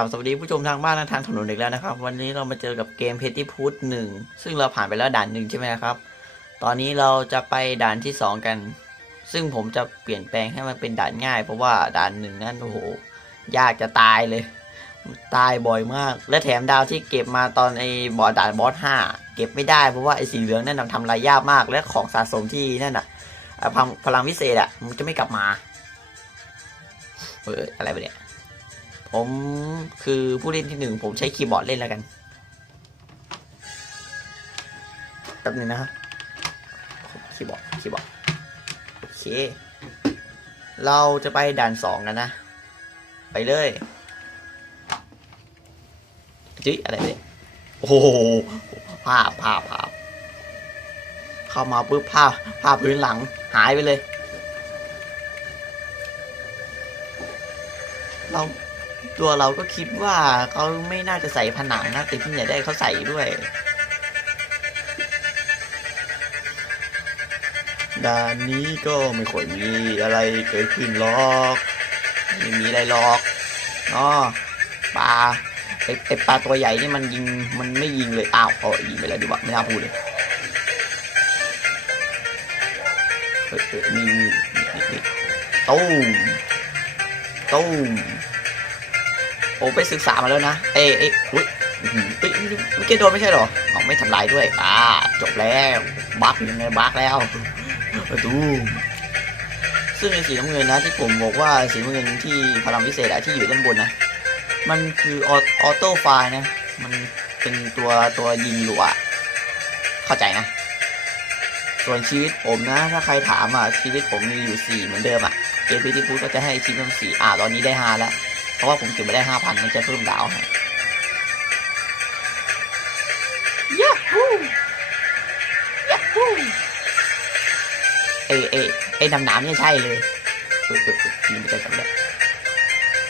กับสวัสดีผู้ชมทางบ้านและทางถนนอีกแล้วนะครับ วันนี้เรามาเจอกับเกมเพ t ตี้พูดหนึ่งซึ่งเราผ่านไปแล้วด่านหนึ่งใช่ไหมครับ ตอนนี้เราจะไปด่านที่สองกัน ซึ่งผมจะเปลี่ยนแปลงให้มันเป็นด่านง่าย เพราะว่าด่านหนึ่งนั้นโอ้โหยากจะตายเลย ตายบ่อยมาก และแถมดาวที่เก็บมาตอนไอ้บอสด่านบอสห้าเก็บไม่ได้เพราะว่าไอ้สีเหลืองนั่นทำลายยากมาก และของสะสมที่นั่นอะพลังพลังวิเศษอะมันจะไม่กลับมาเอออะไรไปเนี่ย ผมคือผู้เล่นที่หนึ่งผมใช้คีย์บอร์ดเล่นแล้วกันแป๊บนึงนะครับคีย์บอร์ดคีย์บอร์ดโอเค เราจะไปด่านสองกันนะ ไปเลยจิอะไรเนี่ยโอ้โหภาพภาพภาพเข้ามาปุ๊บภาพภาพพื้นหลังหายไปเลย เรา ตัวเราก็คิดว่าเขาไม่น่าจะใส่ผนังนะแต่ที่ไหนได้เขาใส่ด้วย ด่านนี้ก็ไม่ค่อยมีอะไรเกิดขึ้นหรอกไม่มีอะไรหรอกอ๋อปลาไอไอปลาตัวใหญ่นี่มันยิงมันไม่ยิงเลยอ้าวเออยิงไปแล้วดีกว่าไม่น่าพูดเลยเฮ้ยเฮ้ยนี่นี่นี่นี่ตู้มตู้ม โอ้ไปศึกษามาแล้วนะ เอ้เอ้ยอุ้ยอื้อหือเอ้ยเมื่อกี้โดนไม่ใช่หรอเอาไม่ทำลายด้วย อ่า จบแล้ว บักยังไงบักแล้วดูซึ่งในสีน้ำเงินนะที่ผมบอกว่าสีน้ำเงินที่พลังพิเศษอะที่อยู่ด้านบนนะ มันคือออโต้ไฟนะ มันเป็นตัวตัวยิงรัวเข้าใจนะ ส่วนชีวิตผมนะ ถ้าใครถามอะชีวิตผมมีอยู่สี่เหมือนเดิมอะเกมพีทีพูดก็จะให้ชีวิตมันสี่อ่าตอนนี้ได้ห้าแล้ว เพราะว่าผมเก็บไปได้ห้าพันมันจะเพิ่มดาวให้ยาฮูยาฮูเอเอไอ้ดำน้ำเนี่ยใช่เลยเออเออเออนี่ไม่ใช่สำเร็จ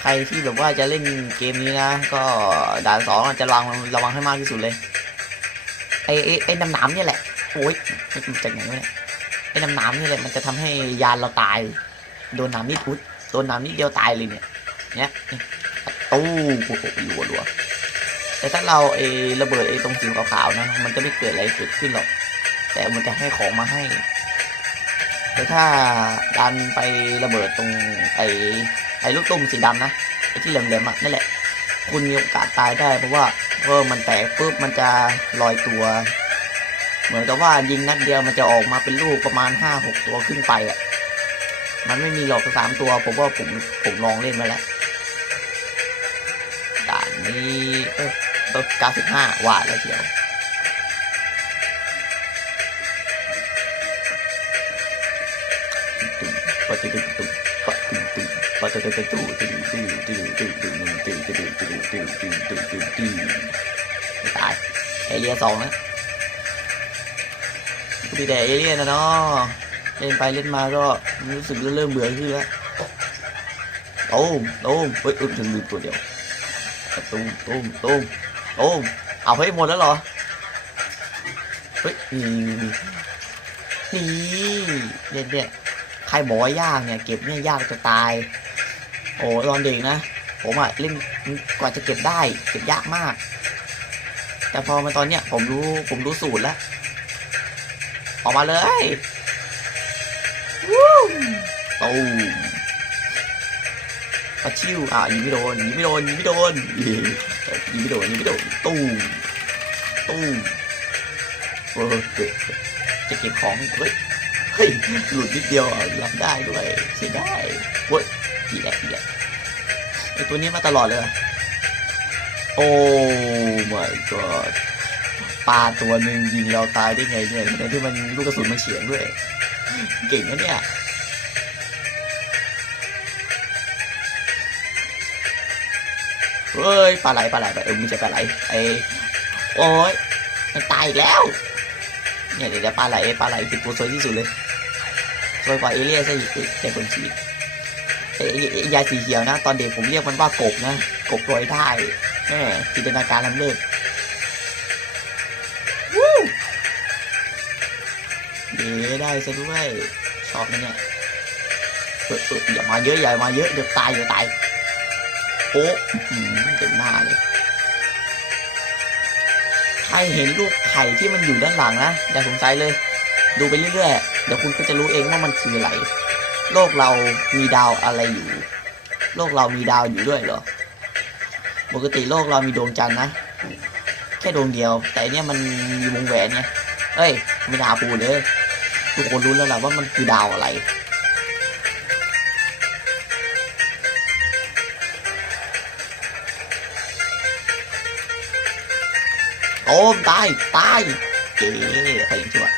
ใครที่แบบว่าจะเล่นเกมนี้นะ ก็ด่านสองจะระวังระวังให้มากที่สุดเลยไอ้ไอ้ไอ้ดำน้ำเนี่ยแหละโอ้ยมันจากไหนวะเนี่ยไอ้ดำน้ำเนี่ยแหละมันจะทำให้ยานเราตาย โดนน้ำนิดพุดโดนน้ำนิดเดียวตายเลยเนี่ย เนี้ยตู้โอ้โหรัวรัวแต่ถ้าเราเอระเบิดไอตรงสีขาวๆนะมันจะไม่เกิดอะไรเกิดขึ้นหรอก แต่มันจะให้ของมาให้ แต่ถ้าดันไประเบิดตรงไอไอลูกตุ้มสีดำนะไอที่เหลี่ยมๆอะนั่นแหละ คุณมีโอกาสตายได้เพราะว่าเออมันแตกปุ๊บมันจะลอยตัว เหมือนกับว่ายิงนัดเดียวมันจะออกมาเป็นลูกประมาณห้าหกตัวขึ้นไปอะมันไม่มีหรอกสามตัว ผมว่าผมผมลองเล่นมาแล้ว มีเออเก้าสิบห้าว่าแล้วเชียวปะตึ๊ดตึ๊ดปะตึ๊ดตึ๊ดปะตึ๊ดตึ๊ดตึ๊ดตึ๊ดตึ๊ดตึ๊ดตึ๊ดตึ๊ดตึ๊ดตึ๊ดตึ๊ดตึ๊ดตึ๊ดตึ๊ดตึ๊ดตึ๊ดไม่ตายเอเลียสองนะกูดีแต่เอเลียนะเนาะเล่นไปเล่นมาก็รู้สึกเริ่มเบื่อขึ้นแล้วตูมตูมเฮ้ยอึ้งถึงลืมตัวเดียวตุ้มตุ้มตุ้มตุ้ม ตูมตูมตูมตูมเอาให้ยหมดแล้วเหรอเฮ้ยนี่นี่เนี่ยเนี่ยใครบอกว่ายากเนี่ย เก็บเนี่ยยากจะตาย โอ้ตอนเด็กนะผมอะเล่นกว่าจะเก็บได้ เก็บยากมาก แต่พอมาตอนเนี้ยผมรู้ผมรู้สูตรแล้ว ออกมาเลยวู้ตู มปะชิวอะยิงไม่โดนยิงไม่โดนยิงไม่โดนยิงไม่โดนยิงไม่โดนตู้ตู้เออจะเก็บของเฮ้ยเฮ้ยหลุดนิดเดียวรับได้ด้วยเสียได้เว้ยอีแหละอีแหละไอตัวนี้มาตลอดเลยโอ้ my god ปลาตัวหนึ่งยิงเราตายได้ไงเนี่ยทั้งที่มันลูกกระสุนมันเฉียงด้วย เก่งนะเนี่ย เฮ้ยปลาไหลปลาไหลปลาเออไม่ใช่ปลาไหลไอ้โอ้ยมันตายอีกแล้ว เนี่ยเดี๋ยวปลาไหลปลาไหลคือตัวสวยที่สุดเลยสวยกว่าเอเลี่ยนซะอีกแต่คนชีไอ้ยาสีเขียวนะ ตอนเด็กผมเรียกมันว่ากบนะกบลอยได้แม่จินตนาการล้ำเลิศวู้เดี๋ยวได้ซะด้วยชอบนะเนี่ยเออเอออย่ามาเยอะอย่ามาเยอะเดี๋ยวตายเดี๋ยวตาย โอ้อื้อหือเต็มหน้าเลย ใครเห็นลูกไข่ที่มันอยู่ด้านหลังนะอย่าสงสัยเลย ดูไปเรื่อยๆ เดี๋ยวคุณก็จะรู้เองว่ามันคืออะไร โลกเรามีดาวอะไรอยู่ โลกเรามีดาวอยู่ด้วยเหรอ ปกติโลกเรามีดวงจันทร์นะ แค่ดวงเดียว แต่เนี้ยมันมีวงแหวนไงเอ้ย ไม่ดาวปูเลย ทุกคนรู้แล้วแหละว่ามันคือดาวอะไร โอ้มตาย ตายเก๋ไปอีกชั่ว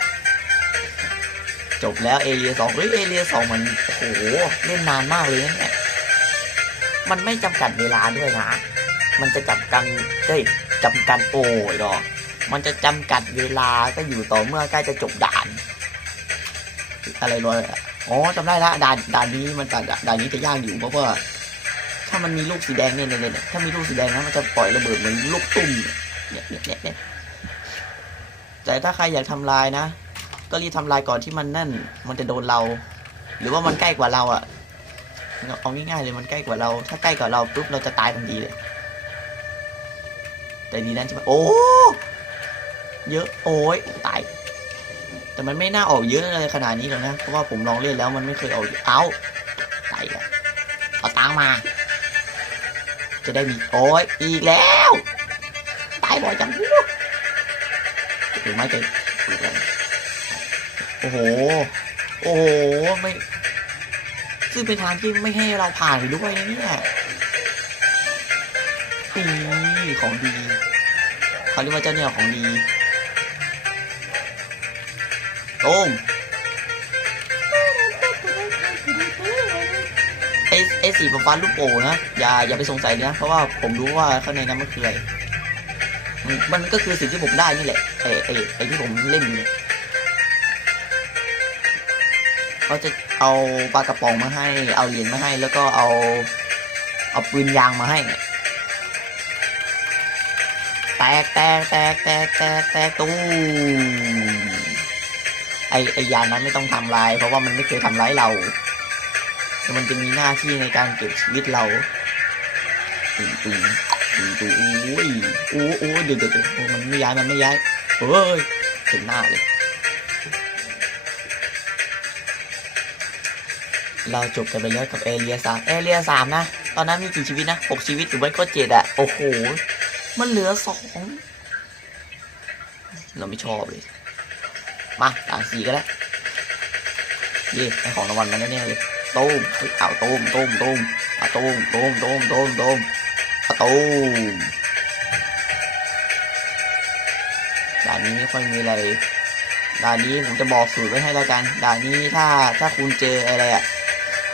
จบแล้วเอเรียสองเฮ้ยเอเรียสองมันโอ้โหเล่นนานมากเลยเนี่ยมันไม่จำกัดเวลาด้วยนะ มันจะจำกันเฮ้ยจำกันโอ้ยดอกมันจะจำกัดเวลาก็อยู่ต่อเมื่อใกล้จะจบด่าน อะไรลอยอ๋อจำได้ละด่านด่านนี้มันด่านด่านนี้จะยากอยู่เพราะว่า ถ้ามันมีลูกสีแดงเนี่ยเนี่ยเนี่ยถ้ามีลูกสีแดงนะมันจะปล่อยระเบิดเหมือนลูกตุ้ม เนี่ยเนี่ยเนี่ยเนี่ยแต่ถ้าใครอยากทำลายนะ ก็รีบทำลายก่อนที่มันนั่น มันจะโดนเรา หรือว่ามันใกล้กว่าเราอะเอาง่ายๆเลยมันใกล้กว่าเรา ถ้าใกล้กว่าเราปุ๊บเราจะตายทันทีเลย แต่ดีนั้นใช่ไหมโอ้เยอะโอ้ยตาย แต่มันไม่น่าออกเยอะเลยขนาดนี้หรอกนะ เพราะว่าผมลองเล่นแล้วมันไม่เคยออกเอ้าตายแล้วเอาตังมา จะได้มีโอ้ยอีกแล้วายบ่อยจังวะหรือไม่จะโอ้โห โอ้โห ไม่ ซึ่งเป็นทางที่ไม่ให้เราผ่านไปด้วยเนี่ยนี่ของดี เขาเรียกว่าเจ้าเนี่ยของดีโต้มไอไอสีฟ้าลูกโป่งนะ อย่าอย่าไปสงสัยเลยนะ เพราะว่าผมรู้ว่าข้างในนั้นมันคืออะไร มันก็คือสิ่งที่ผมได้นี่แหละไอ้ไอ้ไอ้ที่ผมเล่นเนี่ยเขาจะเอาปลากระป๋องมาให้ เอาเหรียญมาให้ แล้วก็เอาเอาปืนยางมาให้เนี่ยแตกแตกแตกแตกแตกแตกตู้ไอไอยานนั้นไม่ต้องทำลาย เพราะว่ามันไม่เคยทำร้ายเราแต่มันจะมีหน้าที่ในการเก็บชีวิตเราตุ้งตุ้งตุ้ งตุ้งอุ้ยโอ้โอ้เดี๋ยวเดี๋ยวเดี๋ยวมันไม่ย้ายมันไม่ย้ายเฮ้ยเต็มหน้าเลย เราจบกันไปแล้วกับเอเรียสามเอเรียสามนะ ตอนนั้นมีกี่ชีวิตนะหกชีวิตหรือไม่ก็เจ็ดอะโอ้โห มันเหลือสองเราไม่ชอบเลย มาต่างสีก็ได้เย่ให้ของรางวัลมาแน่ๆเลยตูมเอาตูมตูมตูมเอาตูมตูมตูมตูมตูม ตูมด่านนี้ไม่ค่อยมีอะไร ด่านนี้ผมจะบอกสูตรไว้ให้แล้วกัน ด่านนี้ถ้าถ้าคุณเจออะไรอะ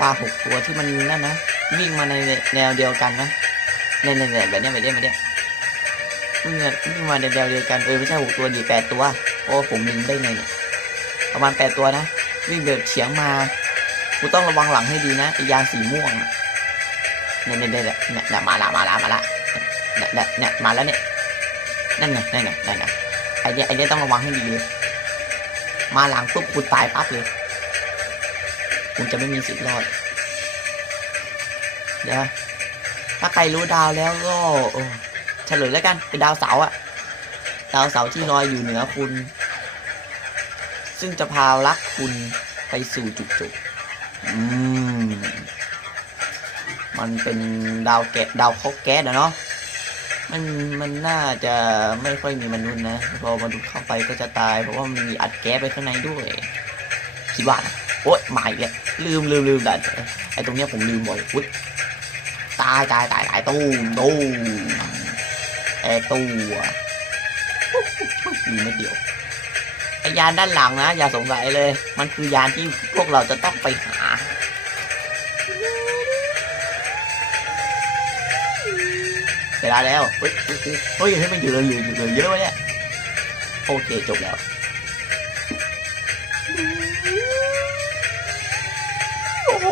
ปลาหกตัวที่มันนั่นนะวิ่งมาในแนวเดียวกันนะเนี่ยเนี่ยเนี่ยแบบเนี้ยแบบเนี้ยแบบเนี้ยวิ่งอะวิ่งมาในแนวเดียวกันเออไม่ใช่หกตัวดีแปดตัวโอ้ผมยิงได้ไงเนี่ยประมาณแปดตัวนะวิ่งแบบเฉียงมากูต้องระวังหลังให้ดีนะไอยาสีม่วงอะ เนี่ยเนี่ยเนี่ยเนี่ยมาละมาละมาละเนี่ยเนี่ยเนี่ยมาแล้วเนี่ยนั่นไงนั่นไงนั่นไงไอเนี้ยไอเนี้ยต้องระวังให้ดีเลยมาหลังปุ๊บคุณตายปั๊บเลยคุณจะไม่มีสิทธิ์รอดเดี๋ยวถ้าใครรู้ดาวแล้วก็เฉลยแล้วกันเป็นดาวเสาอะดาวเสาที่ลอยอยู่เหนือคุณ ซึ่งจะพาลักคุณไปสู่จุดจบอืม มันเป็นดาวแกะดาวเคาะแก๊สอะเนาะมันมันน่าจะไม่ค่อยมีมนุษย์นะพอมนุษย์เข้าไปก็จะตายเพราะว่ามันมีอัดแก๊สไปข้างในด้วยคิดว่านะโอ๊ยหมายเนี่ยลืมลืมลืมดันไอตรงเนี้ยผมลืมบ่อยอุ๊ยตายตายตายตายตู้มตู้มแอตัวมีไม่เดียวไอยานด้านหลังนะอย่าสงสัยเลย มันคือยานที่พวกเราจะต้องไปหา เวลาแล้วเฮ้ยเฮ้ยมันอยู่เหลือเหลืเยอะวะเนี่ยโอเคจบแล้วโอ้โห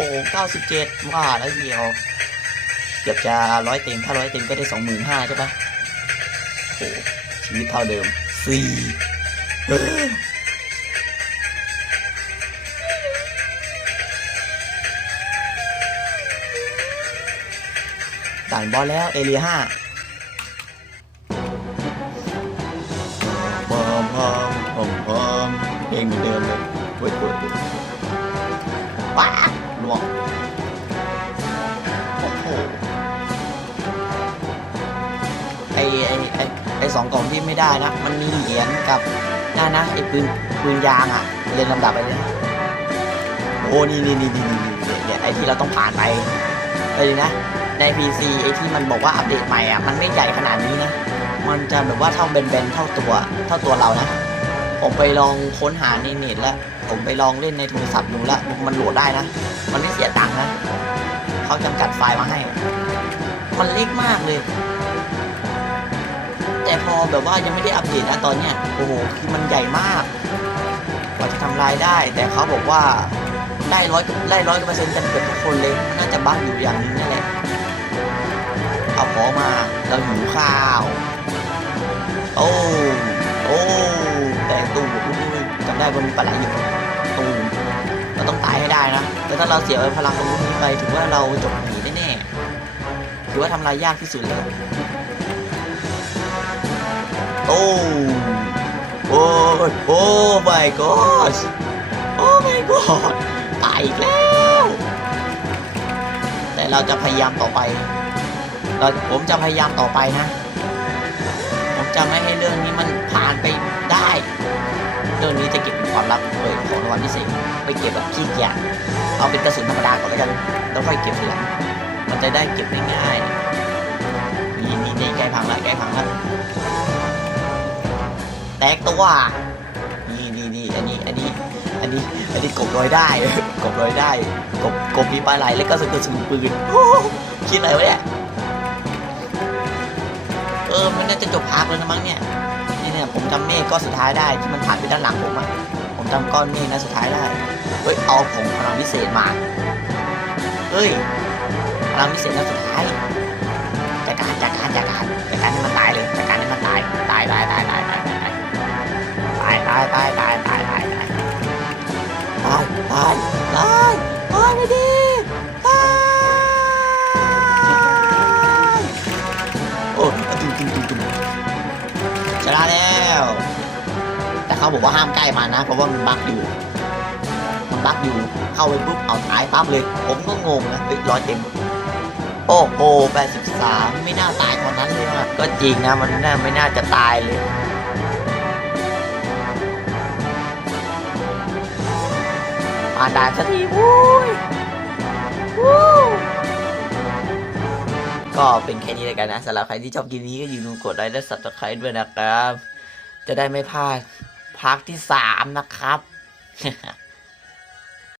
97ว่าแล้วเดียวเกือบจะร้อยเต็มถ้าร้อยเต็มก็ได้ 25,000ใช่ปะโอ้ชีวิตเท่าเดิมสี่ ด่านบอสแล้วเอเรียห้าพอมพอมพอมพอมเพลงเหมือนเดิมเลยปวดปวดวดว้าลวงโอ้โหไอไอไอไอสองกล่องที่ไม่ได้นะ มันมีเหรียญกับนั่นนะไอปืนปืนยางอะเรียนลำดับไปเลยโอ้นี่นี่นี่นี่นี่ไอที่เราต้องผ่านไปเลยนะ ใน PC ไอที่มันบอกว่าอัปเดตใหม่อะมันไม่ใหญ่ขนาดนี้นะ มันจะแบบว่าเท่าเบนๆเท่าตัวเท่าตัวเรานะ ผมไปลองค้นหาในเน็ตแล้ว ผมไปลองเล่นในโทรศัพท์ดูแล้วมันโหลดได้นะ มันไม่เสียตังค์นะเขาจำกัดไฟล์มาให้ มันเล็กมากเลย แต่พอแบบว่ายังไม่ได้อัปเดตนะตอนเนี้ยโอ้โหคือมันใหญ่มากกว่าจะทำลายได้ แต่เขาบอกว่าได้ร้อยได้ร้อยเปอร์เซ็นต์กันเกือบทุกคนเลยน่าจะบ้าอยู่อย่างนึงนั่นแหละ ขอมาเราหิวข้าว โอ้โอ้แต่ตู้อุ้จำได้ว่ามีปลาไหลอยู่ตู้เราต้องตายให้ได้นะ แต่ถ้าเราเสียพลังตรงนี้ไปถือว่าเราจบหนีแน่ๆถือว่าทำลายยากที่สุดเลยโอ้โอ้โอ้ my god โอ้ my god ตายอีกแล้ว แต่เราจะพยายามต่อไป เราผมจะพยายามต่อไปนะ ผมจะไม่ให้เรื่องนี้มันผ่านไปได้ เรื่องนี้จะเก็บเป็นความลับเลยของรางวัลพิเศษไปเก็บแบบขี้เกียจเอาเป็นกระสุนธรรมดาก่อนแล้วกันแล้วค่อยเก็บทีหลังมันจะได้เก็บได้ง่ายนี่นี่นี่ใกล้พังแล้วใกล้พังแล้วแตกตัวนี่นี่นี่อันนี้อันนี้อันนี้อันนี้กบลอยได้กบลอยได้กบกบมีปลาไหลแล้วก็สกุลสกุลปืนคิดอะไรวะเนี่ย ออมันน่าจะจบพาร์ทแล้วนะมั้งเนี่ยนี่เนี่ยผมจำเมฆก้อนสุดท้ายได้ที่มันผ่านไปด้านหลังผมอะผมจำก้อนเมฆนั้นสุดท้ายได้เฮ้ยเอาของพลังพิเศษมาเฮ้ยพลังพิเศษนั้นสุดท้ายจัดการจัดการจัดการจัดการให้มันตายเลยจัดการให้มันตายตายตายตายตายตายตายตายตายตายตายตายตายตายตายตายตายตายตายไม่ดี เขาบอกว่าห้ามใกล้มันนะ เพราะว่ามันบั๊กอยู่ มันบั๊กอยู่ เข้าไปปุ๊บเอาตายปั๊บเลย ผมก็งงนะเฮ้ยร้อยเต็มโอ้โห83 ไม่น่าตายตอนนั้นเลยว่ะก็จริงนะ มันน่าไม่น่าจะตายเลยผ่านด่านสักทีวุ้ยวู้ก็เป็นแค่นี้เลยกันนะสำหรับใครที่ชอบคลิปนี้ก็อย่าลืมกดไลค์และ subscribe ด้วยนะครับ จะได้ไม่พลาด พาร์ทที่สามนะครับ